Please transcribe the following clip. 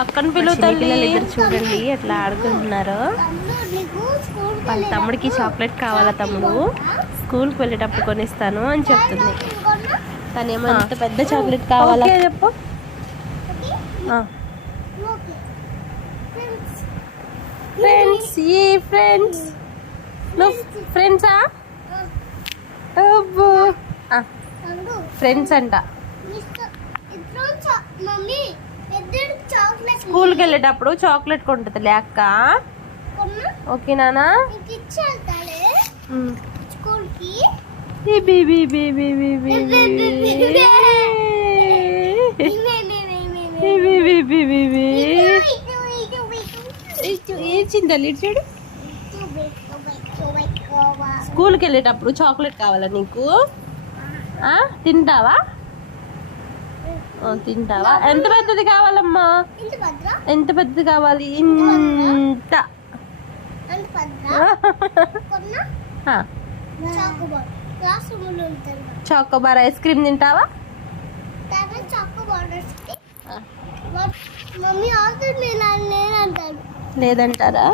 అక్కని పిల్లలు ఇద్దరు చూడండి ఎట్లా ఆడుకుంటున్నారు. వాళ్ళ తమ్ముడికి చాక్లెట్ కావాలా తమ్ముడు, స్కూల్కి వెళ్ళేటప్పుడు కొనిస్తాను అని చెప్తుంది. తనేమో ఇంత పెద్ద చాక్లెట్ కావాలా చెప్పు. ఫ్రెండ్స్ ఏ ఫ్రెండ్స్ నువ్వు ఫ్రెండ్సా? ఫ్రెండ్స్ అంట. స్కూల్కి వెళ్ళేటప్పుడు చాక్లెట్ కొంటుంది లేక. ఓకేనా? ఏచిందాలి చూడు. స్కూల్కి వెళ్ళేటప్పుడు చాక్లెట్ కావాలా నీకు? తింటావా? తింటావా? ఎంత పెద్దది కావాలమ్మా? ఎంత పెద్దది కావాలి? ఇంత చాకోబార్ ఐస్ క్రీమ్ తింటావా? లేదంటారా?